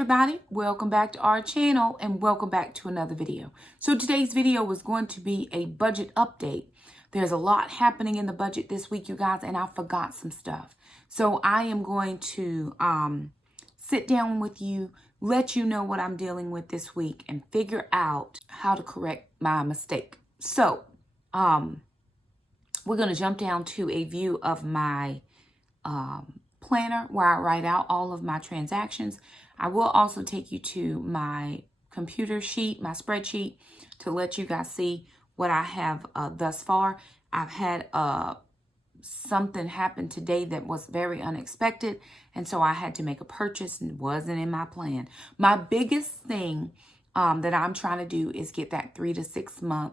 everybody, welcome back to our channel and welcome back to another video. So today's video was going to be a budget update. There's a lot happening in the budget this week, you guys, and I forgot some stuff. So I am going to sit down with you, let you know what I'm dealing with this week and figure out how to correct my mistake. So we're going to jump down to a view of my planner where I write out all of my transactions. I will also take you to my computer sheet, my spreadsheet, to let you guys see what I have thus far. I've had something happen today that was very unexpected, and so I had to make a purchase and it wasn't in my plan. My biggest thing that I'm trying to do is get that 3 to 6 month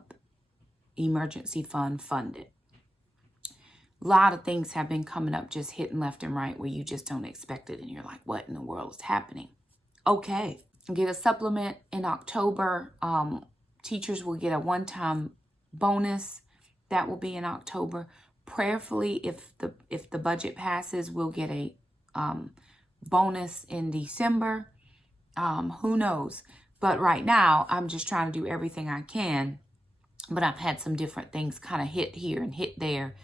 emergency fund funded. A lot of things have been coming up just hitting left and right where you just don't expect it and you're like, what in the world is happening? Okay, get a supplement in October. Teachers will get a one-time bonus that will be in October. Prayerfully, if the budget passes, we'll get a bonus in December. Who knows? But right now, I'm just trying to do everything I can. But I've had some different things kind of hit here and hit there.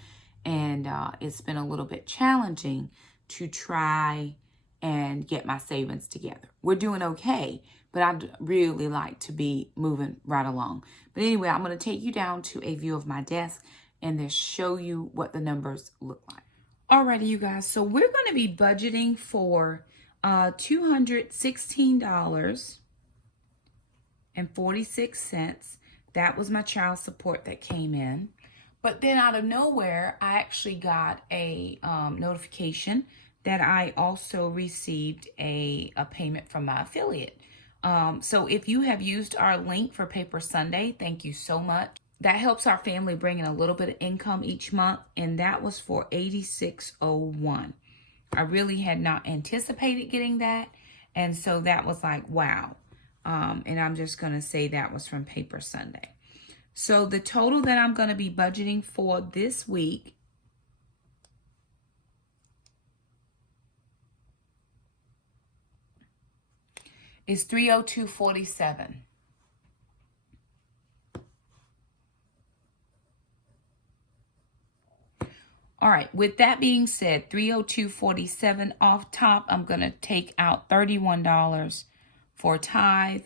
And it's been a little bit challenging to try and get my savings together. We're doing okay, but I'd really like to be moving right along. But anyway, I'm going to take you down to a view of my desk and then show you what the numbers look like. Alrighty, you guys. So we're going to be budgeting for $216.46. That was my child support that came in. But then out of nowhere, I actually got a notification that I also received a payment from my affiliate. So if you have used our link for Paper Sunday, thank you so much. That helps our family bring in a little bit of income each month, and that was for $86.01. I really had not anticipated getting that, and so that was like, wow. And I'm just going to say that was from Paper Sunday. So the total that I'm going to be budgeting for this week is $302.47. All right, with that being said, $302.47 off top, I'm going to take out $31 for tithe.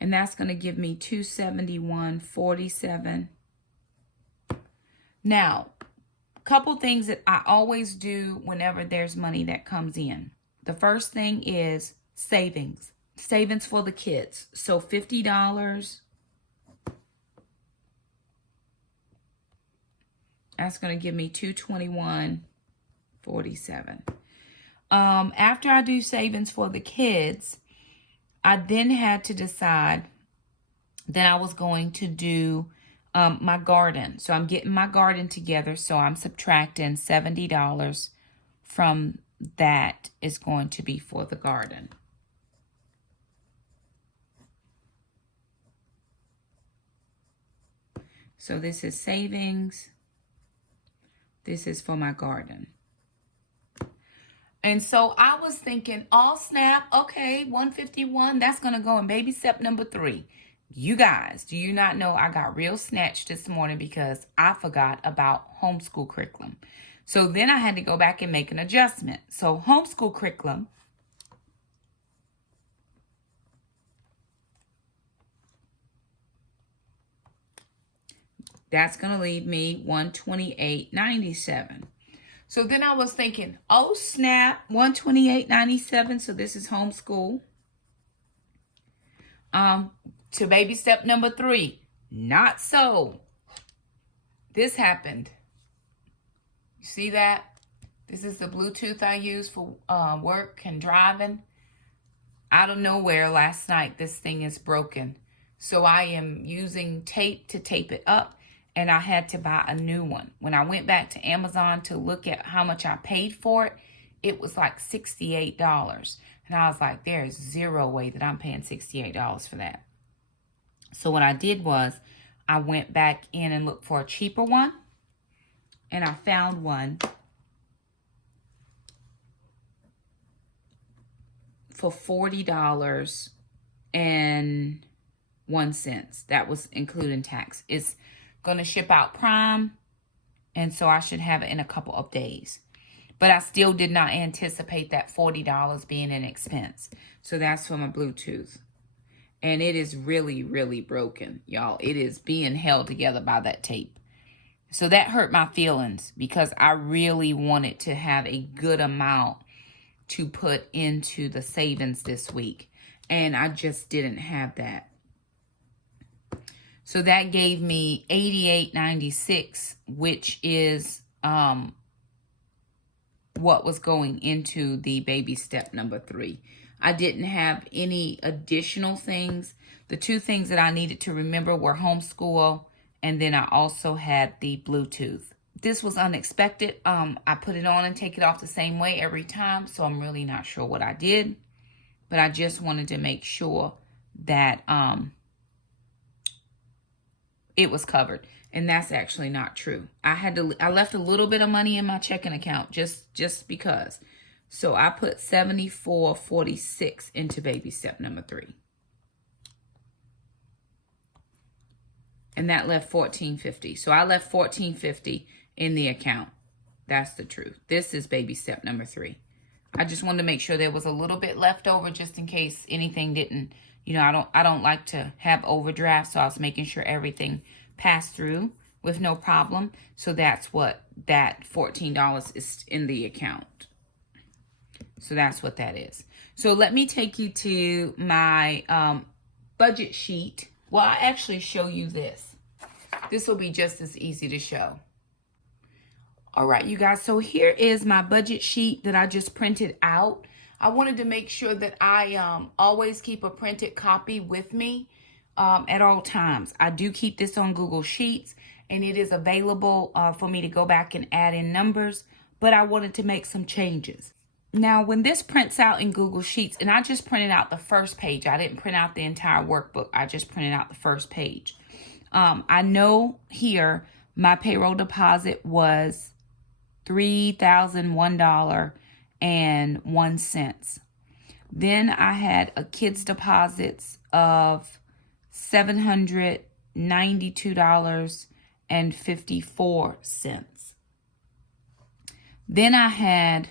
And that's going to give me $271.47. Now, a couple things that I always do whenever there's money that comes in. The first thing is savings. Savings for the kids. So $50. That's going to give me $221.47. After I do savings for the kids, I then had to decide that I was going to do my garden. So I'm getting my garden together. So I'm subtracting $70 from that is going to be for the garden. So this is savings. This is for my garden. And so I was thinking, oh snap, okay, 151, that's going to go in baby step number 3. You guys, do you not know I got real snatched this morning because I forgot about homeschool curriculum. So then I had to go back and make an adjustment. So homeschool curriculum, that's going to leave me $128.97. So then I was thinking, oh snap, $128.97. So this is homeschool. To baby step number 3. Not so. This happened. You see that? This is the Bluetooth I use for work and driving. Out of nowhere last night, this thing is broken. So I am using tape to tape it up. And I had to buy a new one. When I went back to Amazon to look at how much I paid for it, it was like $68. And I was like, there is zero way that I'm paying $68 for that. So what I did was I went back in and looked for a cheaper one. and I found one for $40.01. That was including tax. It's going to ship out Prime, and so I should have it in a couple of days. But I still did not anticipate that $40 being an expense. So that's for my Bluetooth. And it is really, really broken, y'all. It is being held together by that tape. So that hurt my feelings because I really wanted to have a good amount to put into the savings this week. And I just didn't have that. So that gave me $88.96, which is what was going into the baby step number 3. I didn't have any additional things. The 2 things that I needed to remember were homeschool, and then I also had the Bluetooth. This was unexpected. I put it on and take it off the same way every time, so I'm really not sure what I did. But I just wanted to make sure that it was covered. And that's actually not true. I left a little bit of money in my checking account just because. So I put $74.46 into baby step number 3. And that left $14.50. So I left $14.50 in the account. That's the truth. This is baby step number 3. I just wanted to make sure there was a little bit left over just in case anything didn't, I don't like to have overdraft. So I was making sure everything passed through with no problem. So that's what that $14 is in the account. So that's what that is. So let me take you to my budget sheet. Well, I actually show you this. This will be just as easy to show. All right, you guys. So here is my budget sheet that I just printed out. I wanted to make sure that I always keep a printed copy with me at all times. I do keep this on Google Sheets, and it is available for me to go back and add in numbers, but I wanted to make some changes. Now, when this prints out in Google Sheets, and I just printed out the first page. I didn't print out the entire workbook. I just printed out the first page. I know here my payroll deposit was $3,001.01. Then I had a kid's deposits of $792.54. Then I had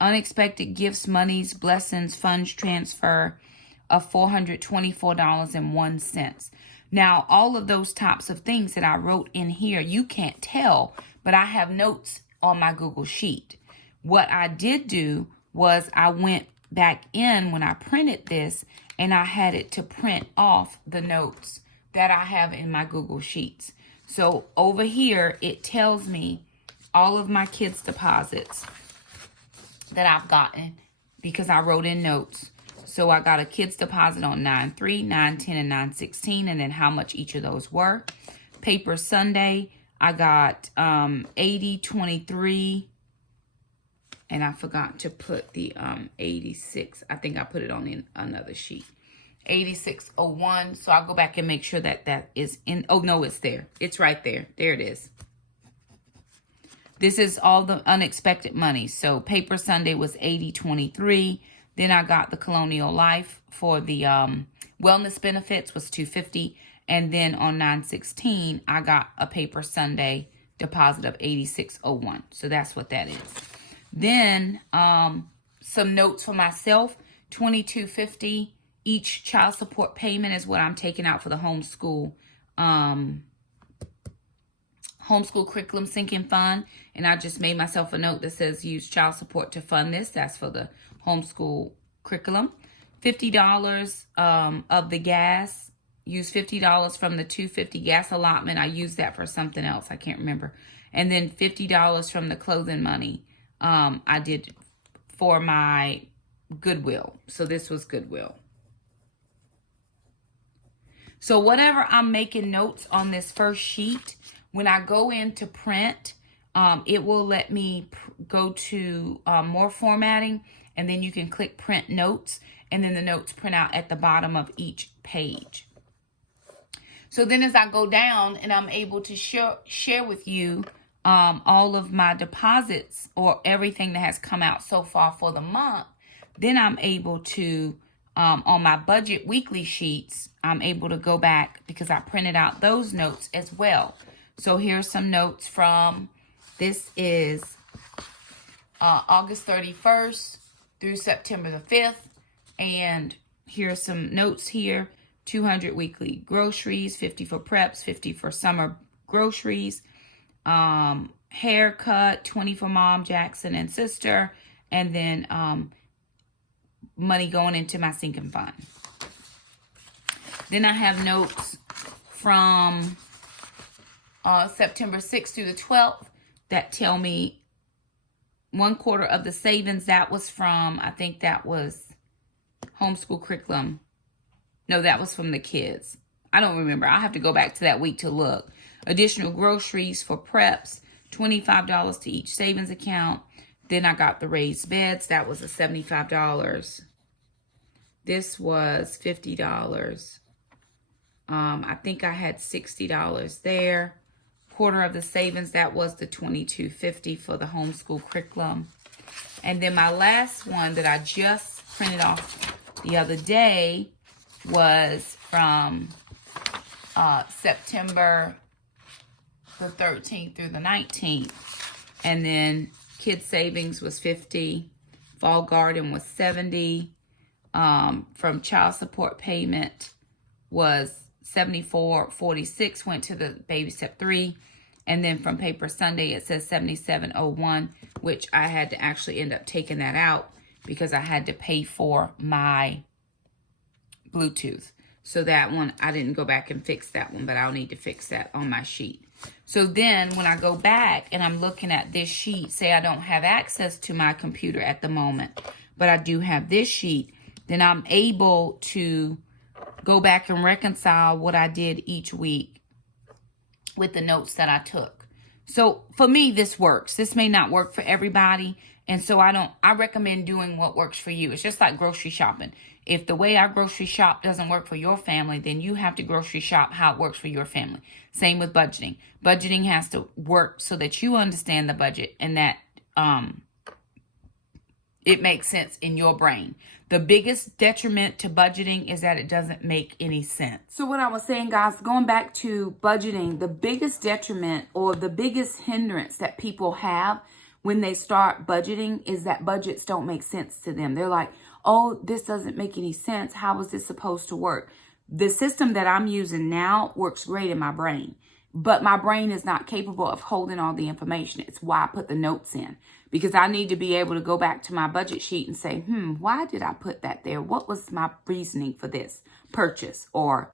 unexpected gifts, monies, blessings, funds transfer of $424.01. Now, all of those types of things that I wrote in here, you can't tell, but I have notes on my Google Sheet. What I did do was I went back in when I printed this and I had it to print off the notes that I have in my Google Sheets. So over here, it tells me all of my kids' deposits that I've gotten because I wrote in notes. So I got a kid's deposit on 9/3, 9/10, and 9/16, and then how much each of those were. Paper Sunday, I got 80.23, and I forgot to put the 86. I think I put it on another sheet. 86.01. So I'll go back and make sure that that is in. Oh no, it's there. It's right there. There it is. This is all the unexpected money. So Paper Sunday was 80.23. Then I got the Colonial Life for the wellness benefits was $250. And then on 9/16, I got a Paper Sunday deposit of 86.01. So that's what that is. Then some notes for myself, $22.50. Each child support payment is what I'm taking out for the homeschool curriculum sinking fund. And I just made myself a note that says use child support to fund this. That's for the homeschool curriculum. $50 of the gas. Use $50 from the $250 gas allotment. I used that for something else. I can't remember. And then $50 from the clothing money I did for my Goodwill. So this was Goodwill. So whatever I'm making notes on this first sheet, when I go in to print, it will let me go to more formatting, and then you can click print notes, and then the notes print out at the bottom of each page. So then as I go down and I'm able to share with you all of my deposits or everything that has come out so far for the month, then I'm able to, on my budget weekly sheets, I'm able to go back because I printed out those notes as well. So here's some notes from, this is August 31st through September the 5th. And here's some notes here. 200 weekly groceries, 50 for preps, 50 for summer groceries, haircut, 20 for mom, Jackson, and sister, and then money going into my sinking fund. Then I have notes from September 6th through the 12th that tell me 1/4 of the savings. That was from, I think that was homeschool curriculum. No, that was from the kids. I don't remember. I'll have to go back to that week to look. Additional groceries for preps, $25 to each savings account. Then I got the raised beds. That was a $75. This was $50. I think I had $60 there. 1/4 of the savings, that was the $22.50 for the homeschool curriculum. And then my last one that I just printed off the other day was from September the 13th through the 19th. And then kids savings was $50. Fall garden was $70. From child support payment was $74.46, went to the baby step 3. And then from Paper Sunday, it says $77.01, which I had to actually end up taking that out because I had to pay for my Bluetooth. So that one, I didn't go back and fix that one, but I'll need to fix that on my sheet. So then when I go back and I'm looking at this sheet, say I don't have access to my computer at the moment, but I do have this sheet, then I'm able to go back and reconcile what I did each week with the notes that I took. So for me, this works. This may not work for everybody. And so I recommend doing what works for you. It's just like grocery shopping. If the way I grocery shop doesn't work for your family, then you have to grocery shop how it works for your family. Same with budgeting. Budgeting has to work so that you understand the budget and that it makes sense in your brain. The biggest detriment to budgeting is that it doesn't make any sense. So what I was saying, guys, going back to budgeting, the biggest detriment or the biggest hindrance that people have when they start budgeting is that budgets don't make sense to them. They're like, oh, this doesn't make any sense. How is this supposed to work? The system that I'm using now works great in my brain, but my brain is not capable of holding all the information. It's why I put the notes in, because I need to be able to go back to my budget sheet and say, why did I put that there? What was my reasoning for this purchase or,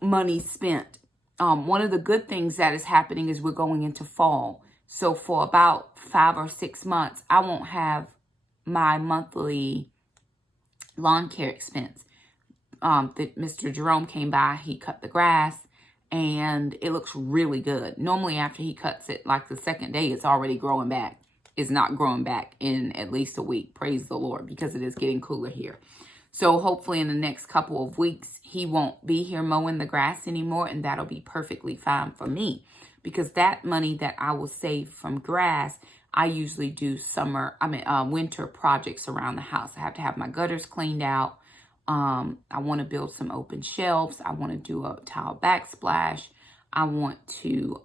money spent? One of the good things that is happening is we're going into fall. So for about 5 or 6 months, I won't have my monthly lawn care expense. That Mr. Jerome came by, he cut the grass, and it looks really good. Normally after he cuts it, like the second day, it's already growing back. It's not growing back in at least a week. Praise the Lord, because it is getting cooler here. So hopefully in the next couple of weeks, he won't be here mowing the grass anymore, and that'll be perfectly fine for me. Because that money that I will save from grass, I usually do winter projects around the house. I have to have my gutters cleaned out. I want to build some open shelves. I want to do a tile backsplash. I want to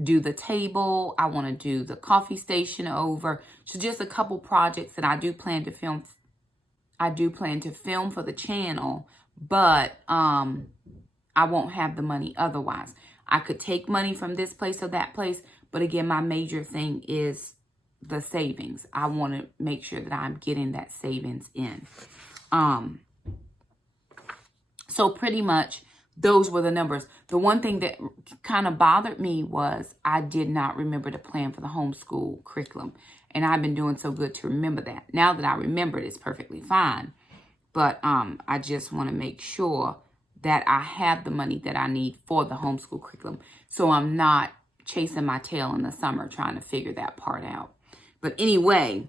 do the table. I want to do the coffee station over. So just a couple projects that I do plan to film. I do plan to film for the channel, but I won't have the money otherwise. I could take money from this place or that place, but again, my major thing is the savings. I want to make sure that I'm getting that savings in. So pretty much those were the numbers. The one thing that kind of bothered me was I did not remember to plan for the homeschool curriculum. And I've been doing so good to remember that. Now that I remember it, it's perfectly fine. But I just want to make sure that I have the money that I need for the homeschool curriculum. So I'm not chasing my tail in the summer trying to figure that part out. But anyway,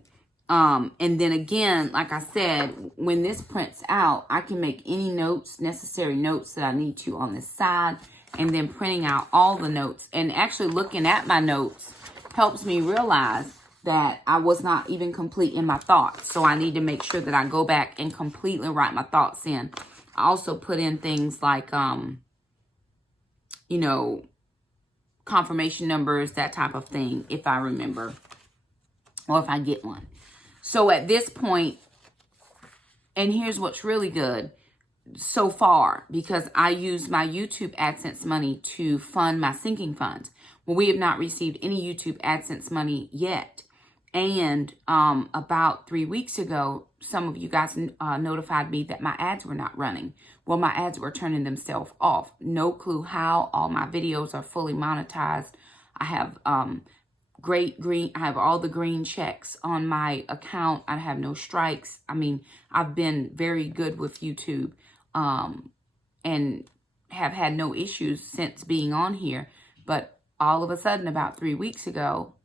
And then again, like I said, when this prints out, I can make any notes, necessary notes that I need to on this side, and then printing out all the notes. And actually looking at my notes helps me realize that I was not even complete in my thoughts. So I need to make sure that I go back and completely write my thoughts in. I also put in things like, you know, confirmation numbers, that type of thing, if I remember, or if I get one. So at this point, and here's what's really good so far, because I used my YouTube AdSense money to fund my sinking funds. Well, we have not received any YouTube AdSense money yet. And about 3 weeks ago, some of you guys notified me that my ads were not running. Well, my ads were turning themselves off. No clue how. All my videos are fully monetized. I have great green. I have all the green checks on my account. I have no strikes. I mean, I've been very good with YouTube and have had no issues since being on here. But all of a sudden, about 3 weeks ago,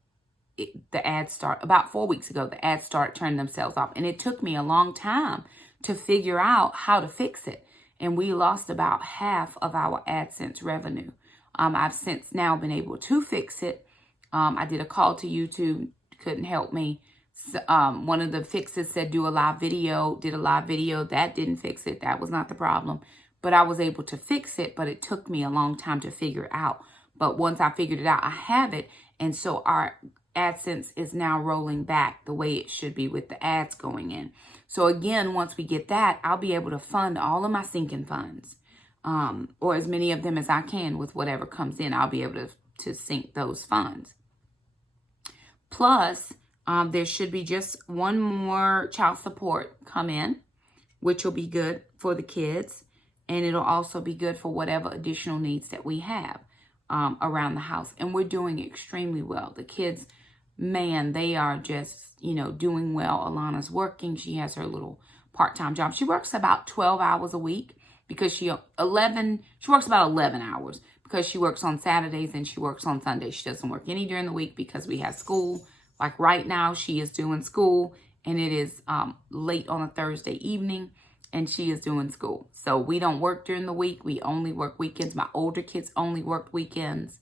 about 4 weeks ago, the ads start turning themselves off. And it took me a long time to figure out how to fix it. And we lost about half of our AdSense revenue. I've since now been able to fix it. I did a call to YouTube, couldn't help me. So, one of the fixes said do a live video, did a live video. That didn't fix it. That was not the problem. But I was able to fix it, but it took me a long time to figure it out. But once I figured it out, I have it. And so our AdSense is now rolling back the way it should be with the ads going in. So again, once we get that, I'll be able to fund all of my sinking funds, or as many of them as I can with whatever comes in. I'll be able to sink those funds. Plus, there should be just one more child support come in, which will be good for the kids. And it'll also be good for whatever additional needs that we have around the house. And we're doing extremely well. The kids, man, they are just, you know, doing well. Alana's working. She has her little part-time job. She works about 12 hours a week because she works about 11 hours because she works on Saturdays and she works on Sundays. She doesn't work any during the week because we have school. Like right now, she is doing school, and it is late on a Thursday evening, and she is doing school. So we don't work during the week. We only work weekends. My older kids only work weekends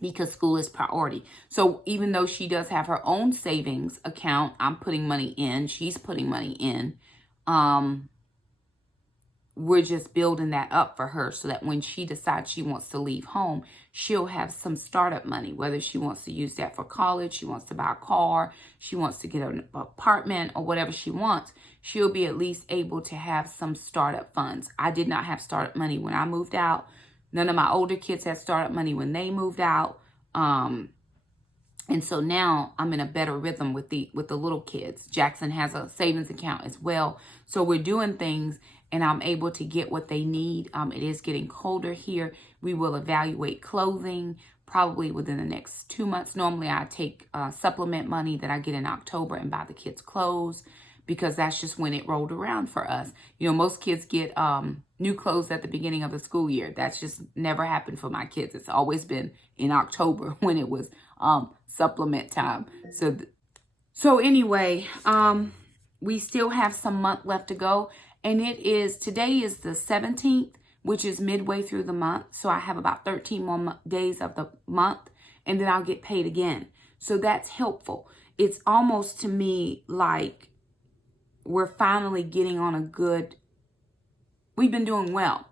because school is priority. So even though she does have her own savings account, I'm putting money in. She's putting money in. We're just building that up for her so that when she decides she wants to leave home, she'll have some startup money, whether she wants to use that for college, she wants to buy a car, she wants to get an apartment, or whatever she wants. She'll be at least able to have some startup funds. I did not have startup money when I moved out. None of my older kids had startup money when they moved out. And so now I'm in a better rhythm with the little kids. Jackson has a savings account as well. So we're doing things, and I'm able to get what they need. It is getting colder here. We will evaluate clothing probably within the next 2 months. Normally I take supplement money that I get in October and buy the kids clothes, because that's just when it rolled around for us. You know, most kids get new clothes at the beginning of the school year. That's just never happened for my kids. It's always been in October when it was supplement time. So anyway, we still have some month left to go. And today is the 17th, which is midway through the month. So I have about 13 more days of the month, and then I'll get paid again. So that's helpful. It's almost to me like we're finally getting on we've been doing well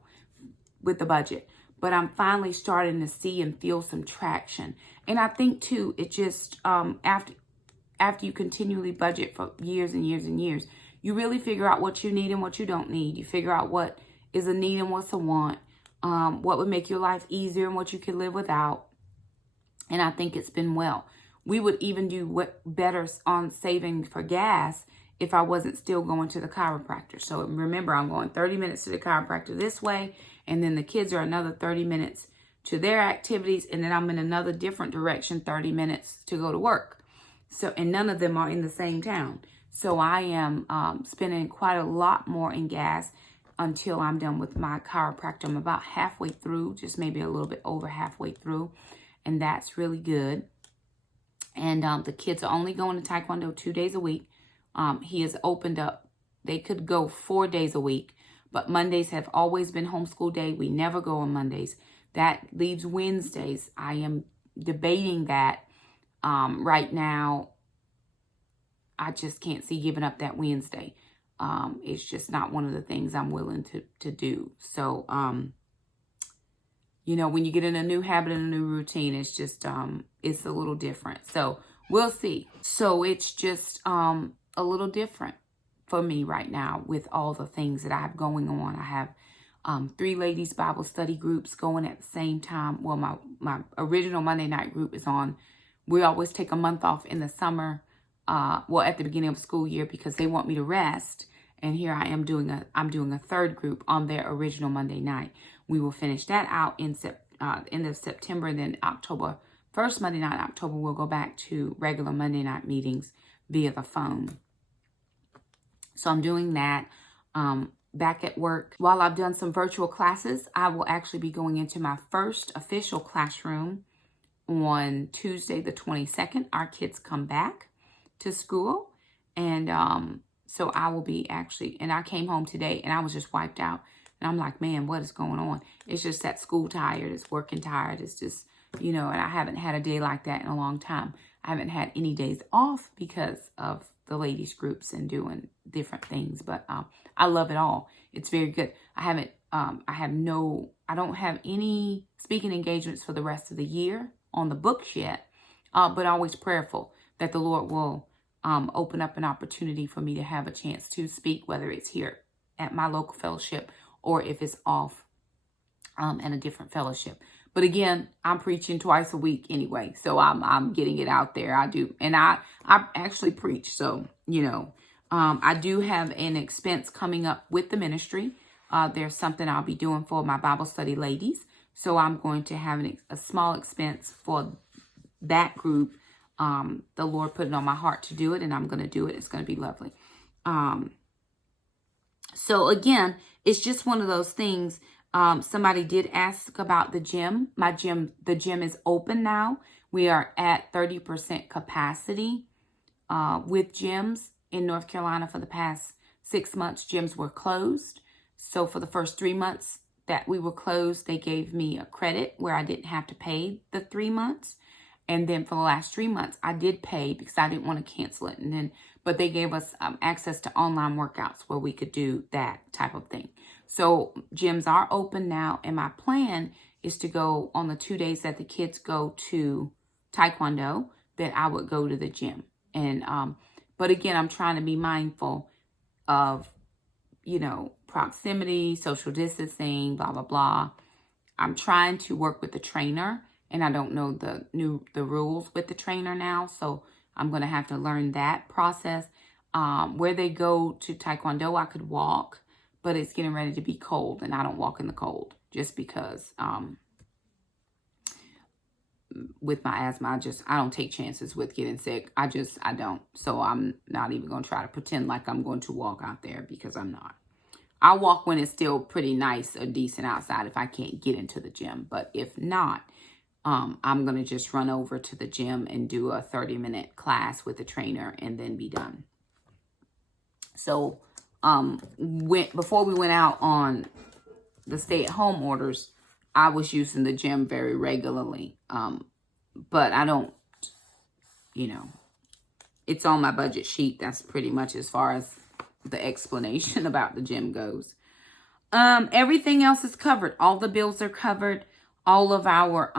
with the budget, but I'm finally starting to see and feel some traction. And I think too, it just, after you continually budget for years and years and years, you really figure out what you need and what you don't need. You figure out what is a need and what's a want, what would make your life easier and what you can live without. And I think it's been well. We would even do better on saving for gas if I wasn't still going to the chiropractor. So remember, I'm going 30 minutes to the chiropractor this way, and then the kids are another 30 minutes to their activities, and then I'm in another different direction, 30 minutes to go to work. So, and none of them are in the same town. So I am spending quite a lot more in gas until I'm done with my chiropractor. I'm about halfway through, just maybe a little bit over halfway through, and that's really good. And the kids are only going to Taekwondo 2 days a week. He has opened up. They could go 4 days a week, but Mondays have always been homeschool day. We never go on Mondays. That leaves Wednesdays. I am debating that right now. I just can't see giving up that Wednesday. It's just not one of the things I'm willing to do. So, you know, when you get in a new habit and a new routine, it's just, it's a little different. So we'll see. So it's just a little different for me right now with all the things that I have going on. I have 3 ladies Bible study groups going at the same time. Well, my original Monday night group is on. We always take a month off in the summer. Well, at the beginning of school year, because they want me to rest. And here I am doing I'm doing a 3rd group on their original Monday night. We will finish that out in end of September. And then October, first Monday night in October, we'll go back to regular Monday night meetings via the phone. So I'm doing that. Back at work, while I've done some virtual classes, I will actually be going into my first official classroom on Tuesday, the 22nd. Our kids come back to school. And so I will be actually, and I came home today and I was just wiped out. And I'm like, man, what is going on? It's just that school tired, it's working tired. It's just, you know, and I haven't had a day like that in a long time. I haven't had any days off because of the ladies groups and doing different things. But I love it all. It's very good. I don't have any speaking engagements for the rest of the year on the books yet, but always prayerful that the Lord will open up an opportunity for me to have a chance to speak, whether it's here at my local fellowship or if it's off at a different fellowship. But again, I'm preaching twice a week anyway, so I'm getting it out there. I do, and I actually preach. So you know, I do have an expense coming up with the ministry. There's something I'll be doing for my Bible study ladies, so I'm going to have a small expense for that group. The Lord put it on my heart to do it, and I'm going to do it. It's going to be lovely. So again, it's just one of those things. Somebody did ask about the gym. The gym is open now. We are at 30% capacity with gyms in North Carolina. For the past 6 months, gyms were closed. So for the first 3 months that we were closed, they gave me a credit where I didn't have to pay the 3 months. And then for the last 3 months, I did pay because I didn't want to cancel it. But they gave us access to online workouts where we could do that type of thing. So gyms are open now. And my plan is to go on the 2 days that the kids go to Taekwondo, that I would go to the gym. And, but again, I'm trying to be mindful of, you know, proximity, social distancing, blah, blah, blah. I'm trying to work with the trainer. And I don't know the rules with the trainer now. So I'm going to have to learn that process. Where they go to Taekwondo, I could walk, but it's getting ready to be cold. And I don't walk in the cold just because with my asthma, I don't take chances with getting sick. I don't. So I'm not even going to try to pretend like I'm going to walk out there because I'm not. I'll walk when it's still pretty nice or decent outside if I can't get into the gym. But if not, I'm going to just run over to the gym and do a 30-minute class with the trainer and then be done. So before we went out on the stay-at-home orders, I was using the gym very regularly. But I don't, you know, it's on my budget sheet. That's pretty much as far as the explanation about the gym goes. Everything else is covered. All the bills are covered. All of our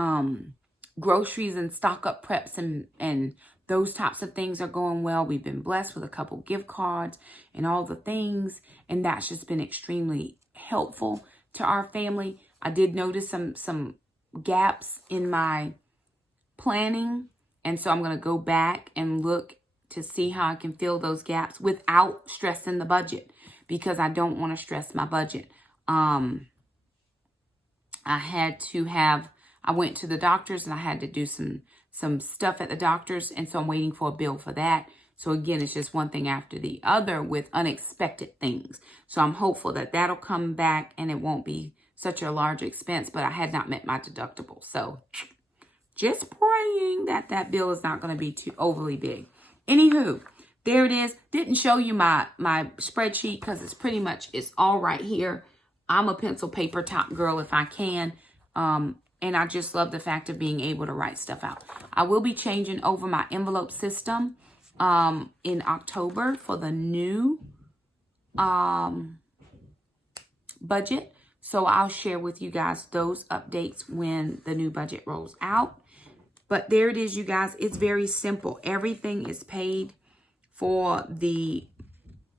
groceries and stock up preps and those types of things are going well. We've been blessed with a couple gift cards and all the things. And that's just been extremely helpful to our family. I did notice some gaps in my planning. And so I'm going to go back and look to see how I can fill those gaps without stressing the budget, because I don't want to stress my budget. I went to the doctor's and I had to do some stuff at the doctor's. And so I'm waiting for a bill for that. So again, it's just one thing after the other with unexpected things. So I'm hopeful that that'll come back and it won't be such a large expense, but I had not met my deductible. So Just praying that that bill is not going to be too overly big. Anywho, there it is. Didn't show you my spreadsheet because it's all right here. I'm a pencil paper top girl if I can. And I just love the fact of being able to write stuff out. I will be changing over my envelope system in October for the new budget. So I'll share with you guys those updates when the new budget rolls out. But there it is, you guys. It's very simple. Everything is paid for the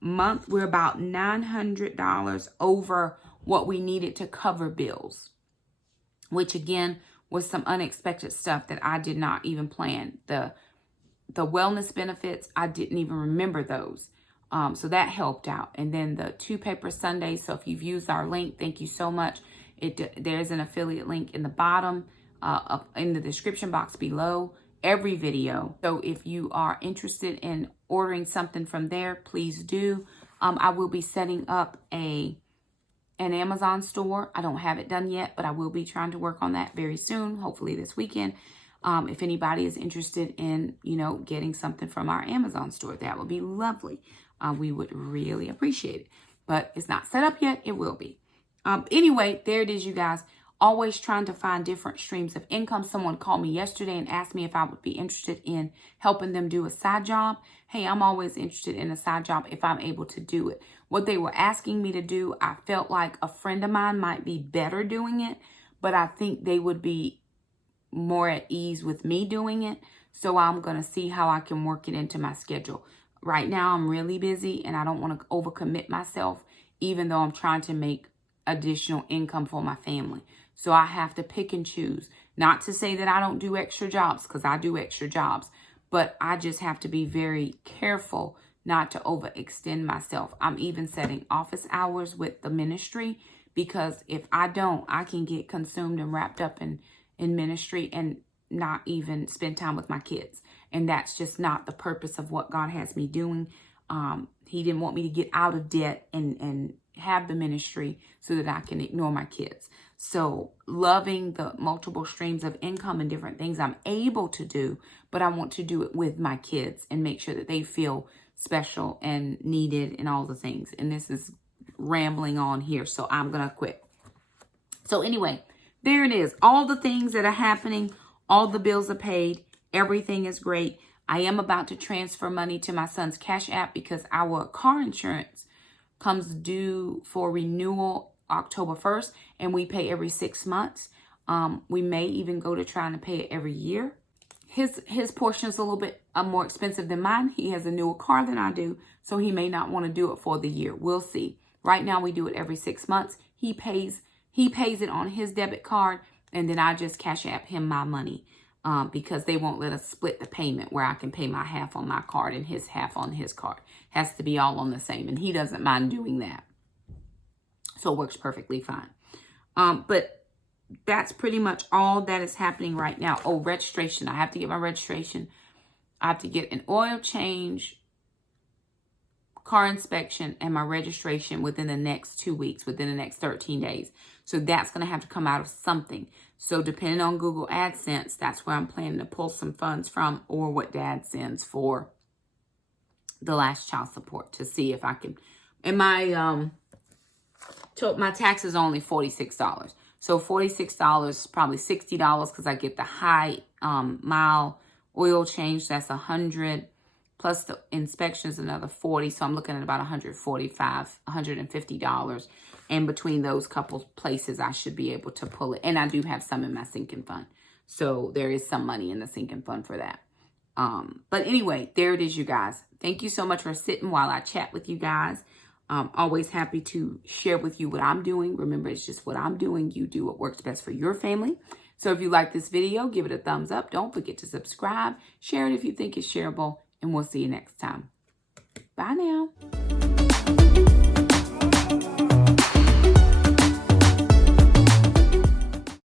month. We're about $900 over what we needed to cover bills, which again was some unexpected stuff that I did not even plan. The wellness benefits, I didn't even remember those. So that helped out. And then the 2 paper Sundays. So if you've used our link, thank you so much. There's an affiliate link in the bottom, in the description box below every video. So if you are interested in ordering something from there, please do. I will be setting up an Amazon store. I don't have it done yet, but I will be trying to work on that very soon, hopefully this weekend. If anybody is interested in, getting something from our Amazon store, that would be lovely. We would really appreciate it, but it's not set up yet. It will be. Anyway, there it is, you guys. Always trying to find different streams of income. Someone called me yesterday and asked me if I would be interested in helping them do a side job. Hey, I'm always interested in a side job if I'm able to do it. What they were asking me to do, I felt like a friend of mine might be better doing it, but I think they would be more at ease with me doing it. So I'm going to see how I can work it into my schedule. Right now, I'm really busy and I don't want to overcommit myself, even though I'm trying to make additional income for my family. So I have to pick and choose. Not to say that I don't do extra jobs, because I do extra jobs, but I just have to be very careful not to overextend myself. I'm even setting office hours with the ministry, because if I don't, I can get consumed and wrapped up in ministry and not even spend time with my kids. And that's just not the purpose of what God has me doing. He didn't want me to get out of debt and have the ministry so that I can ignore my kids. So loving the multiple streams of income and different things I'm able to do, but I want to do it with my kids and make sure that they feel special and needed and all the things. And this is rambling on here, so I'm going to quit. So anyway, there it is. All the things that are happening, all the bills are paid. Everything is great. I am about to transfer money to my son's Cash App because our car insurance comes due for renewal October 1st, and we pay every 6 months. We may even go to trying to pay it every year. His portion is a little bit more expensive than mine. He has a newer car than I do, so he may not want to do it for the year. We'll see. Right now, we do it every 6 months. He pays it on his debit card, and then I just Cash App him my money because they won't let us split the payment where I can pay my half on my card and his half on his card. Has to be all on the same, and he doesn't mind doing that. So it works perfectly fine. But that's pretty much all that is happening right now. Oh, registration. I have to get my registration. I have to get an oil change, car inspection, and my registration within the next 2 weeks, within the next 13 days. So that's going to have to come out of something. So depending on Google AdSense, that's where I'm planning to pull some funds from, or what Dad sends for the last child support, to see if I can. And my taxes are only $46. So $46, probably $60, because I get the high mile oil change. That's $100, plus the inspections another $40. So I'm looking at about $145, $150. And between those couple places, I should be able to pull it. And I do have some in my sinking fund. So there is some money in the sinking fund for that. But anyway, there it is, you guys. Thank you so much for sitting while I chat with you guys. Always happy to share with you what I'm doing. Remember, it's just what I'm doing. You do what works best for your family. So if you like this video, give it a thumbs up. Don't forget to subscribe. Share it if you think it's shareable. And we'll see you next time. Bye now.